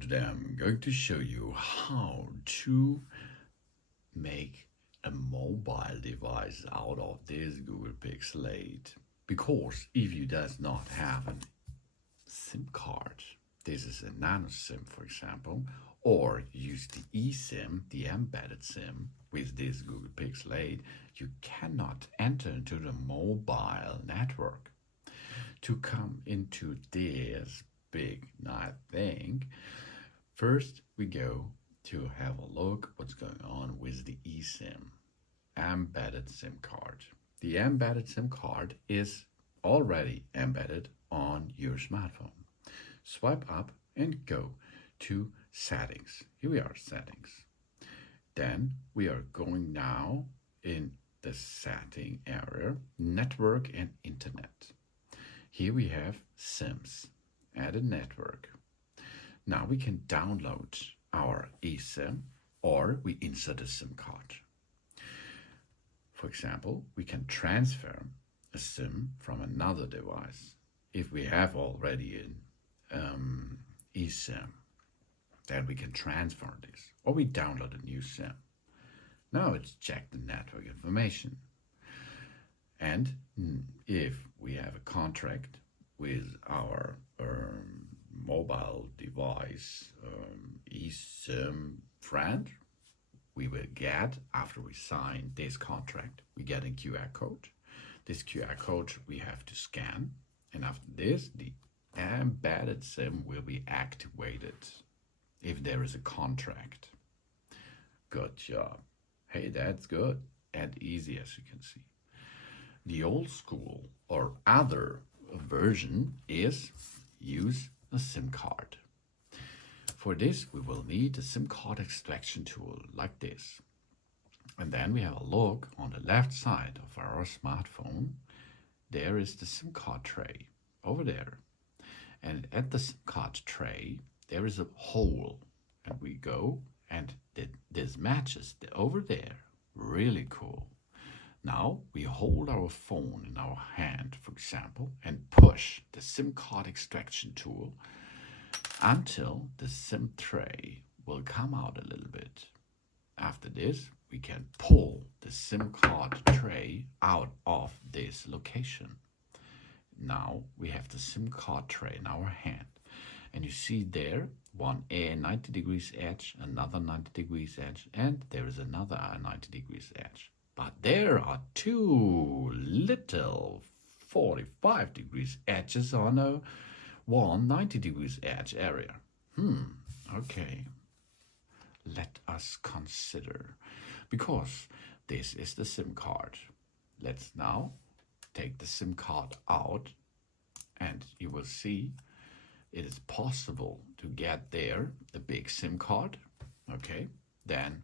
today I'm going to show you how to make a mobile device out of this Google Pixel 8. Because if you does not have a SIM card, this is a nano SIM for example, or use the eSIM, the embedded SIM with this Google Pixel 8, you cannot enter into the mobile network. To come into this big nice thing, first we go to have a look what's going on with the eSIM, embedded SIM card. The embedded SIM card is already embedded on your smartphone. Swipe up and go to settings. Here we are, settings. Then we are going now in the setting area, network and internet. Here we have SIMs, add a network. Now we can download our eSIM or we insert a SIM card. For example, we can transfer a SIM from another device. If we have already an eSIM, then we can transfer this, or we download a new SIM. Now let's check the network information. And if we have a contract with our mobile device eSIM friend, we will get, after we sign this contract, we get a QR code. This QR code we have to scan, and after this, the embedded SIM will be activated if there is a contract. Good job. Hey, that's good and easy, as you can see. The old school or other version is use a SIM card. For this, we will need a SIM card extraction tool like this. And then we have a look on the left side of our smartphone. There is the SIM card tray over there. And at the SIM card tray, there is a hole. And we go and this matches over there. Really cool. Now we hold our phone in our hand, for example, and push the SIM card extraction tool until the SIM tray will come out a little bit. After this, we can pull the SIM card tray out of this location. Now we have the SIM card tray in our hand. And you see there, one 90 degrees edge, another 90 degrees edge, and there is another 90 degrees edge. But there are two little 45 degrees edges on a 190 degrees edge area. Okay. Let us consider. Because this is the SIM card. Let's now take the SIM card out and you will see it is possible to get there the big SIM card. Okay. Then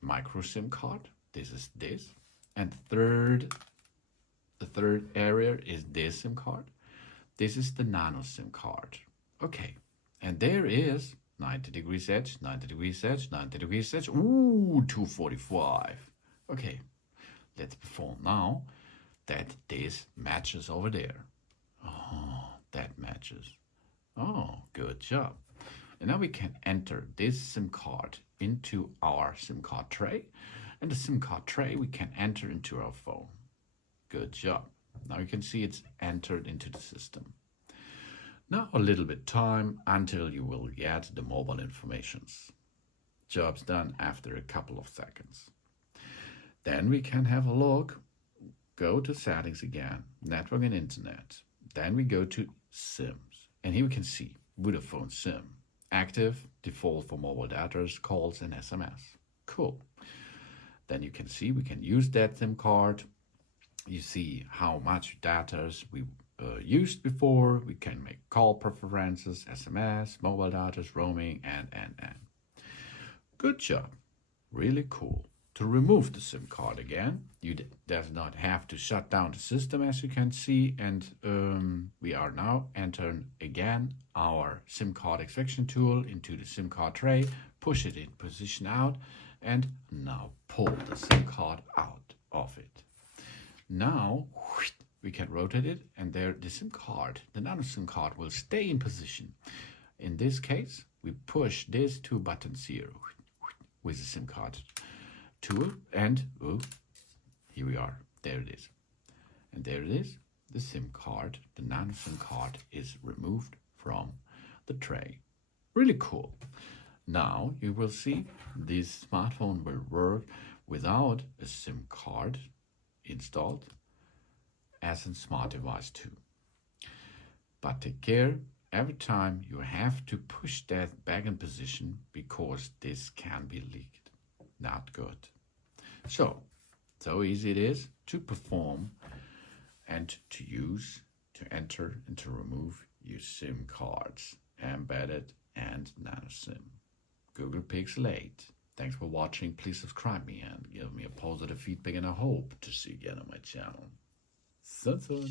micro SIM card. This is this, and the third area is this SIM card. This is the nano SIM card. Okay, and there is 90 degrees edge, 90 degrees edge, 90 degrees edge. Ooh, 245. Okay, let's perform now that this matches over there. Oh, that matches. Oh, good job. And now we can enter this SIM card into our SIM card tray. And the SIM card tray we can enter into our phone. Good job. Now you can see it's entered into the system. Now a little bit time until you will get the mobile informations. Job's done after a couple of seconds. Then we can have a look. Go to settings again, network and internet. Then we go to SIMs. And here we can see Vodafone SIM. Active, default for mobile data, calls and SMS. Cool. Then you can see we can use that SIM card. You see how much data we used before. We can make call preferences, SMS, mobile data, roaming, and. Good job. Really cool. To remove the SIM card again, you does not have to shut down the system, as you can see. And we are now entering again our SIM card extraction tool into the SIM card tray, push it in position out, and now pull the SIM card out of it. Now we can rotate it, and there the SIM card, the nano SIM card, will stay in position. In this case, we push these two buttons here with the SIM card tool, and here we are. There it is. And there it is. The SIM card, the nano SIM card, is removed from the tray. Really cool. Now you will see this smartphone will work without a SIM card installed as a smart device too. But take care, every time you have to push that back in position because this can be leaked. Not good. So easy it is to perform and to use, to enter and to remove your SIM cards, embedded and nano SIM. Google Pixel 8. Thanks for watching. Please subscribe me and give me a positive feedback, and I hope to see you again on my channel. So soon.